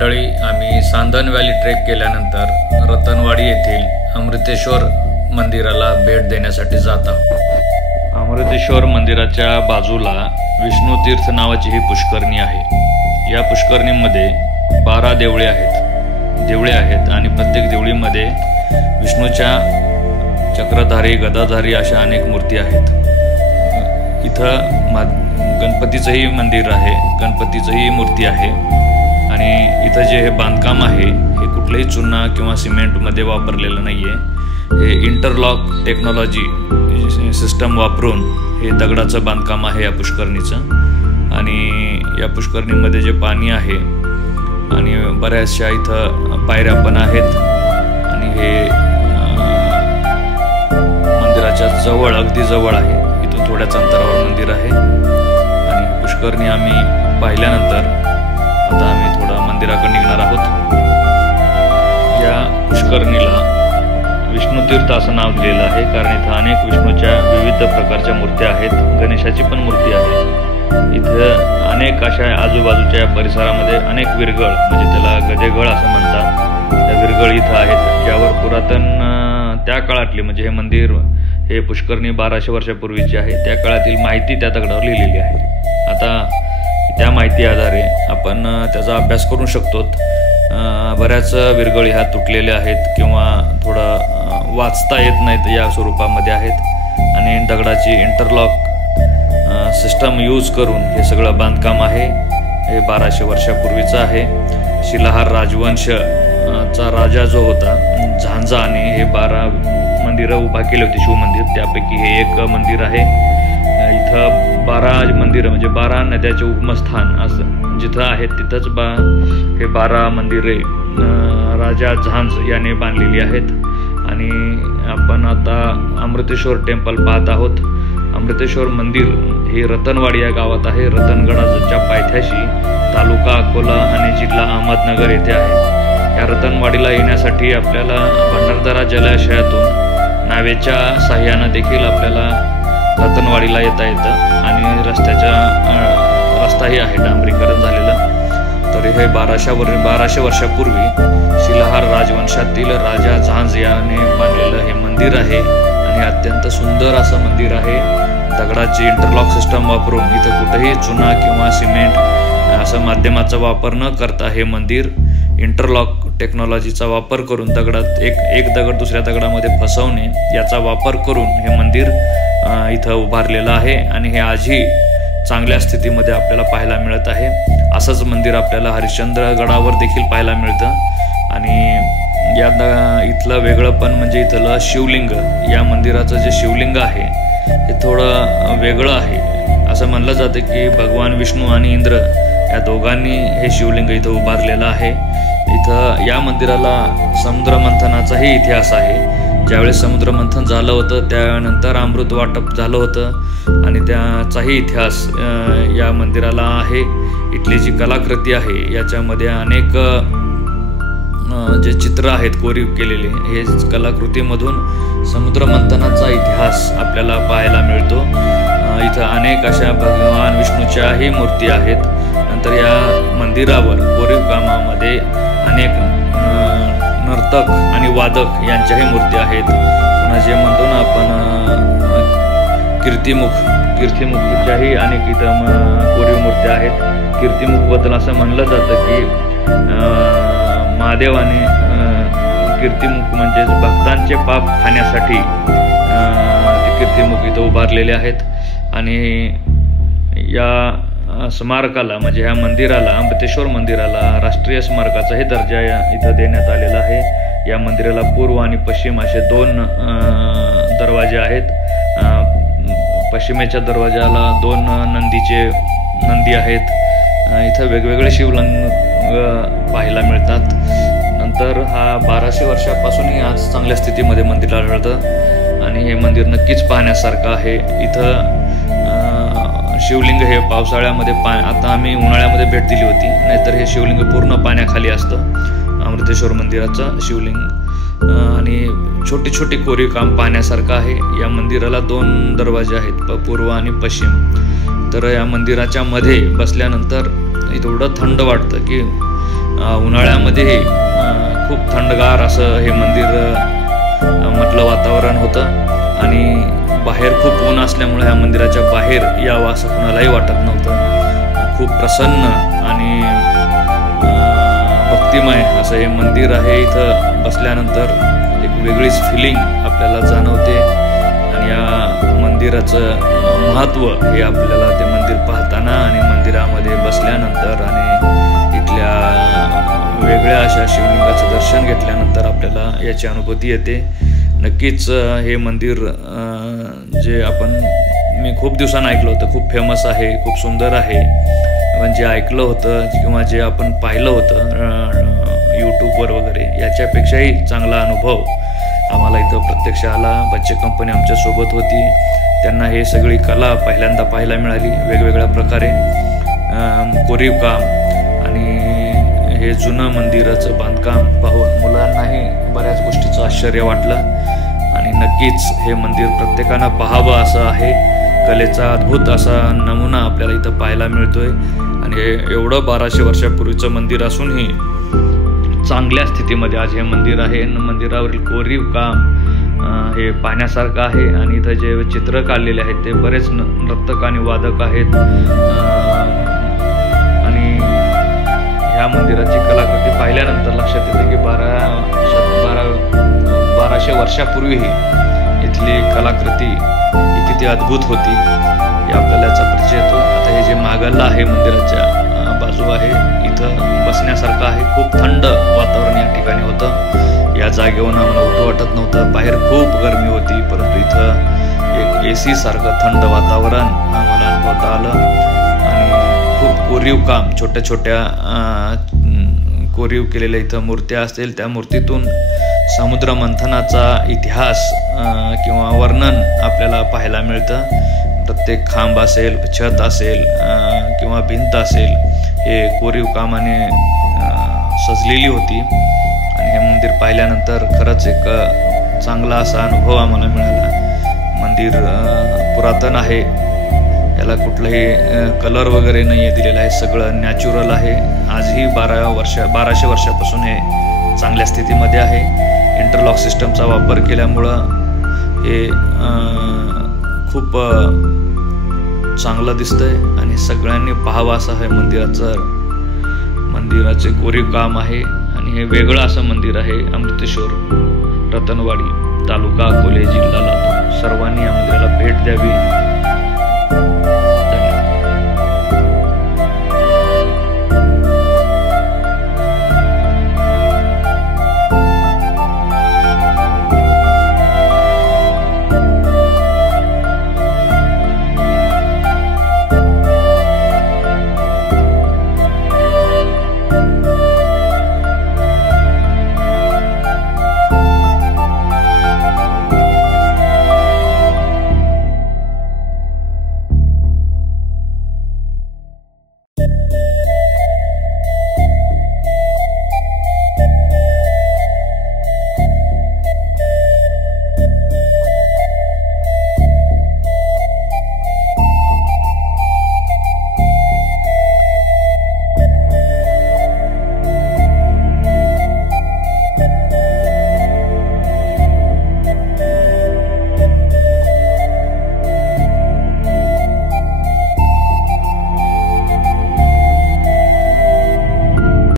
मंडळी, आम्ही सांदन valley trek केल्यानंतर रतनवाडी येथील अमृतेश्वर मंदिराला भेट देण्यासाठी जात आहोत। अमृतेश्वर मंदिराच्या बाजूला विष्णू तीर्थ नावाची ही पुष्करणी आहे। या पुष्करणीमध्ये 12 देवळे आहेत आणि प्रत्येक देवळीमध्ये विष्णूच्या चक्रधारी, गदाधारी अशा अनेक मूर्ती आहेत। इथं गणपतीचंही मंदिर आहे, गणपतीचंही मूर्ती आहे आणि इथं जे हे बांधकाम आहे हे कुठलंही चुना किंवा सिमेंटमध्ये वापरलेलं नाही आहे। हे इंटरलॉक टेक्नॉलॉजी सिस्टम वापरून हे दगडाचं बांधकाम आहे या पुष्करणीचं। आणि या पुष्करणीमध्ये जे पाणी आहे आणि बऱ्याचशा इथं पायऱ्या पण आहेत आणि हे मंदिराच्या जवळ, अगदी जवळ आहे, इथून थोड्याच अंतरावर मंदिर आहे। आणि पुष्करणी आम्ही पाहिल्यानंतर आता आम्ही थोडा मंदिराकडे निघणार आहोत। या पुष्करणीला विष्णू तीर्थ असं नाव दिलेलं आहे कारण इथं अनेक विष्णूच्या विविध प्रकारच्या मूर्त्या आहेत। गणेशाची पण मूर्ती आहे। इथं अनेक अशा आजूबाजूच्या परिसरामध्ये अनेक विरगळ, म्हणजे त्याला गदेगळ असं म्हणतात, त्या विरगळ इथं आहेत, ज्यावर पुरातन त्या काळातली, म्हणजे हे मंदिर, हे पुष्करणी 1200 वर्षापूर्वीची आहे, त्या काळातील माहिती त्या दगडावर लिहिलेली आहे। आता त्या माहिती आधारे आपण त्याचा अभ्यास करू शकतो। बऱ्याच विरगळी ह्या तुटलेल्या आहेत किंवा थोडं वाचता येत नाहीत या स्वरूपामध्ये आहेत आणि दगडाची इंटरलॉक सिस्टम यूज करून हे सगळं बांधकाम आहे। हे 1200 वर्षापूर्वीचं आहे। शिलाहार राजवंशचा राजा जो होता झांजाने हे 12 मंदिरं उभा केली होती, शिवमंदिर, त्यापैकी हे एक मंदिर आहे। इथं 12 मंदिरं, म्हणजे 12 नद्याचे उगमस्थान असं जिथं आहेत तिथंच हे 12 मंदिरे राजा झांज याने बांधलेली आहेत। आणि आपण आता अमृतेश्वर टेम्पल पाहत आहोत। अमृतेश्वर मंदिर हे रतनवाडी या गावात आहे, रतनगडाच्या पायथ्याशी, तालुका अकोला आणि जिल्हा अहमदनगर येथे आहे। या रतनवाडीला येण्यासाठी आपल्याला भंडारदरा जलाशयातून नावेच्या साह्यानं देखील आपल्याला रतनवाडीला येता येतं आणि रस्ताही आहे, डांबरीकरण झालेला। तर हे 1200 वर्षापूर्वी शिलाहार राजवंशातील राजा झांज याने बांधलेलं हे मंदिर आहे आणि अत्यंत सुंदर असं मंदिर आहे। दगडाची इंटरलॉक सिस्टम वापरून इथं कुठेही चुना किंवा सिमेंट असं माध्यमाचा वापर न करता हे मंदिर इंटरलॉक टेक्नॉलॉजीचा वापर करून दगडात एक दगड दुसऱ्या दगडामध्ये फसवणे याचा वापर करून हे मंदिर इथं उभारलेलं आहे आणि हे आजही चांगल्या स्थितीमध्ये आपल्याला पाहायला मिळत आहे। असंच मंदिर आपल्याला हरिश्चंद्रगडावर देखील पाहायला मिळतं। आणि इथलं वेगळं पण म्हणजे इथलं शिवलिंग, या मंदिराचं जे शिवलिंग आहे हे थोडं वेगळं आहे। असं म्हणलं जातं की भगवान विष्णू आणि इंद्र या दोघांनी हे शिवलिंग इथं उभारलेलं आहे। इथं या मंदिराला समुद्रमंथनाचाही इतिहास आहे। ज्यावेळेस समुद्रमंथन झालं होतं त्यानंतर अमृत वाटप झालं होतं आणि त्याचाही इतिहास या मंदिराला आहे। इथली जी कलाकृती आहे याच्यामध्ये अनेक जे चित्र आहेत कोरीव केलेले, हे कलाकृतीमधून समुद्रमंथनाचा इतिहास आपल्याला पाहायला मिळतो। इथं अनेक अशा भगवान विष्णूच्याही मूर्ती आहेत। नंतर या मंदिरावर कोरीव कामामध्ये अनेक नर्तक आणि वादक यांच्याही मूर्ती आहेत। पुन्हा जे म्हणतो ना आपण कीर्तिमुखच्याही अनेक इथं कोरीव मूर्त्या आहेत। कीर्तिमुखबद्दल असं म्हणलं जातं की महादेवाने कीर्तिमुख म्हणजे भक्तांचे पाप खाण्यासाठी ते कीर्तिमुख इथं उभारलेले आहेत। आणि या स्मारकाला, म्हणजे ह्या मंदिराला, अमृतेश्वर मंदिराला राष्ट्रीय स्मारकाचाही दर्जा इथं देण्यात आलेला आहे। या मंदिराला पूर्व आणि पश्चिम असे 2 दरवाजे आहेत। पश्चिमेच्या दरवाजाला 2 नंदी आहेत। इथं वेगवेगळे शिवलिंग पाहायला मिळतात। नंतर हा 1200 वर्षापासूनही आज चांगल्या स्थितीमध्ये मंदिर आढळतं आणि हे मंदिर नक्कीच पाहण्यासारखं आहे। इथं शिवलिंग हे पावसाळ्यामध्ये आता आम्ही उन्हाळ्यामध्ये भेट दिली होती, नाहीतर हे शिवलिंग पूर्ण पाण्याखाली असतं अमृतेश्वर मंदिराचं शिवलिंग। आणि छोटी छोटी कोरीव काम पाहण्यासारखं आहे। या मंदिराला 2 दरवाजे आहेत, पूर्व आणि पश्चिम। तर या मंदिराच्या मध्ये बसल्यानंतर एवढं थंड वाटतं की उन्हाळ्यामध्येही खूप थंडगार असं हे मंदिर म्हटलं वातावरण होतं आणि बाहेर खूप ऊन असल्यामुळे ह्या मंदिराच्या बाहेर यावं असं कुणालाही वाटत नव्हतं. खूप प्रसन्न आणि भक्तिमय असं हे मंदिर आहे. इथं बसल्यानंतर एक वेगळीच फिलिंग आपल्याला जाणवते आणि या मंदिराचं महत्त्व हे आपल्याला ते मंदिर पाहताना आणि मंदिरामध्ये बसल्यानंतर आणि इथल्या वेगळ्या अशा शिवलिंगाचं दर्शन घेतल्यानंतर आपल्याला याची अनुभूती येते. नक्कीच हे मंदिर जे मी खूप दिवसांनी ऐकलं होतं, खूप फेमस आहे, खूप सुंदर आहे. पण जे ऐकलं होतं किंवा जे आपण पाहिलं होतं यूट्यूबवर वगैरे याच्यापेक्षाही चांगला अनुभव आम्हाला इथं प्रत्यक्ष आला. बच्चे कंपनी आमच्यासोबत होती, त्यांना हे सगळी कला पहिल्यांदा पाहायला मिळाली. वेगवेगळ्या प्रकारे कोरीव काम आणि हे जुनं मंदिराचं बांधकाम पाहून मुलांनाही बऱ्याच गोष्टीचं आश्चर्य वाटलं आणि नक्कीच हे मंदिर प्रत्येकानं पाहावं असं आहे. कलेचा अद्भुत असा नमुना आपल्याला इथं पाहायला मिळतोय आणि एवढं 1200 वर्षापूर्वीचं मंदिर असूनही चांगल्या स्थितीमध्ये आज हे मंदिर आहे. मंदिरावरील कोरीव काम हे पाहण्यासारखं आहे आणि इथं जे चित्र काढलेले आहेत ते बरेच नर्तक आणि वादक आहेत आणि ह्या मंदिराची कलाकृती पाहिल्यानंतर लक्षात येते की 1200 वर्षापूर्वीही इथली कलाकृती ही किती अद्भुत होती हे आपल्याला याचा परिचय येतो. आता हे जे मागल्ला आहे मंदिराच्या बाजू आहे, इथं बसण्यासारखं आहे. खूप थंड वातावरण या ठिकाणी होतं. या जागेवरून आम्हाला उठू वाटत नव्हतं. बाहेर खूप गरमी होती, परंतु इथं एक AC सारखं थंड वातावरण आम्हाला अनुभवता आलं आणि खूप कोरीव काम, छोट्या छोट्या कोरीव केलेल्या इथं मूर्त्या असतील, त्या मूर्तीतून समुद्र मंथनाचा इतिहास किंवा वर्णन आपल्याला पाहायला मिळतं. प्रत्येक खांब असेल, छत असेल किंवा भिंत असेल हे कोरीव कामाने सजलेली होती आणि हे मंदिर पाहिल्यानंतर खरंच एक चांगला असा अनुभव आम्हाला मिळाला. मंदिर पुरातन आहे, याला कुठलाही कलर वगैरे नाही आहे दिलेला आहे, सगळं नॅचरल आहे. आजही 1200 वर्षापासून हे चांगल्या स्थितीमध्ये आहे. इंटरलॉक सिस्टमचा वापर केल्यामुळं हे खूप चांगलं दिसतंय आणि सगळ्यांनी पाहावं असं आहे. मंदिराचे कोरीव काम आहे आणि हे वेगळं असं मंदिर आहे. अमृतेश्वर, रतनवाडी, तालुका अकोले, जिल्हा लातूर. सर्वांनी या मंदिराला भेट द्यावी.